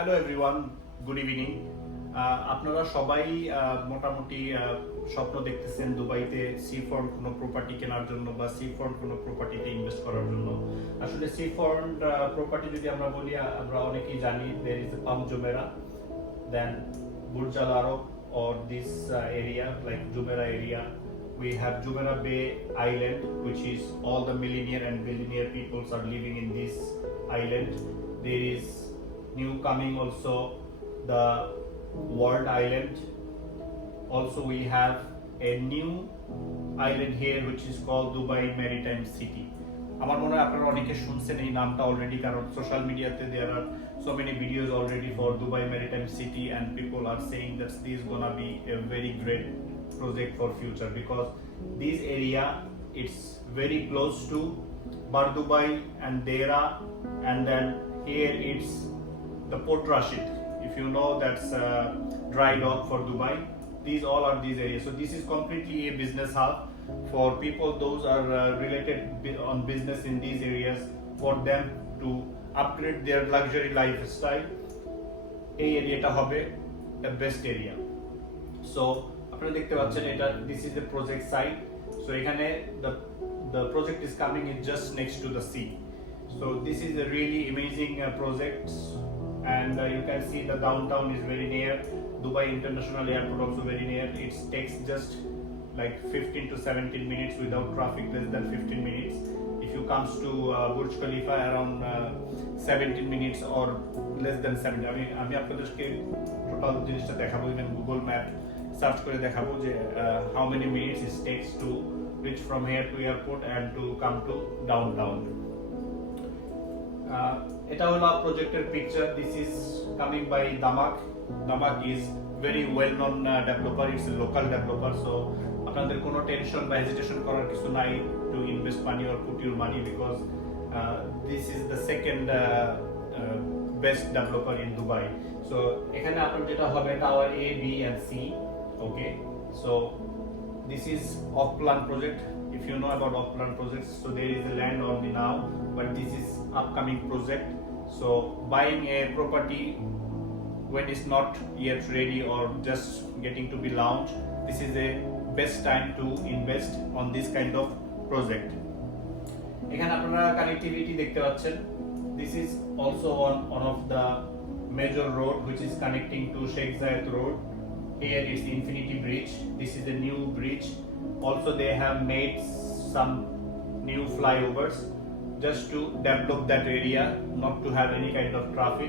Hello everyone, good evening. আপনারা সবাই মোটামুটি স্বপ্ন দেখতেছেন দুবাইতে সি ফ্রন্ট কোনো প্রপার্টি কেনার জন্য বা সি ফ্রন্ট কোনো প্রপার্টিতে ইনভেস্ট করার জন্য। আসলে সি ফ্রন্ট প্রপার্টি যদি আমরা বলি, আমরা অনেকেই জানি there is Palm Jumeirah, then Burj Al Arab or this area like Jumeirah area. We have Jumeirah Bay Island, which is all the millionaire and billionaire peoples are living in this island. There is new coming also the World Island. Also we have a new island here which is called Dubai Maritime City. আমার মনে হয় আপনারা অনেকে শুনছেন এই নামটা অলরেডি, কারণ সোশ্যাল মিডিয়াতে there are so many videos already for Dubai Maritime City and people are saying that this is gonna be a very great project for future because this area it's very close to Bar Dubai and Deira, and then here it's the Port Rashid. If you know, that's dry dock for Dubai. These all are these areas. So this is completely a business hub for people. Those are related on business in these areas for them to upgrade their luxury lifestyle. এই এরিয়াটা হবে the best area. So আপনারা দেখতে পাচ্ছেন এটা this is the project site. So এখানে the project is coming in just next to the sea. So this is a really amazing project, and you can see the downtown is very near. Dubai International Airport also very near. It takes just like 15 to 17 minutes without traffic, less than 15 minutes. If you comes to Burj Khalifa around 17 minutes or less than 17. আমি আপনাদেরকে টোটাল জিনিসটা দেখাবো, even Google map search করে দেখাবো যে how many minutes it takes to reach from here to airport and to come to downtown. এটা হলো প্রজেক্টের picture. This is coming by Damac. Damac is very well known developer, it's a local developer. So আপনাদের কোনো tension বা hesitation করার কিছু নাই to invest money or put your money because this is the second best developer in Dubai. So এখানে আপনার যেটা হবে tower A, B and C. Okay, so this is off-plan project. If you know about off-plan projects, so there is the land only now, but this is upcoming project. So buying a property when it's not yet ready or just getting to be launched, this is the best time to invest on this kind of project. এখানে আপনারা connectivity দেখতে পাচ্ছেন. This is also on one of the major road which is connecting to Sheikh Zayed Road. Here is the Infinity Bridge. This is a new bridge. Also they have made some new flyovers just to develop that area, not to have any kind of traffic.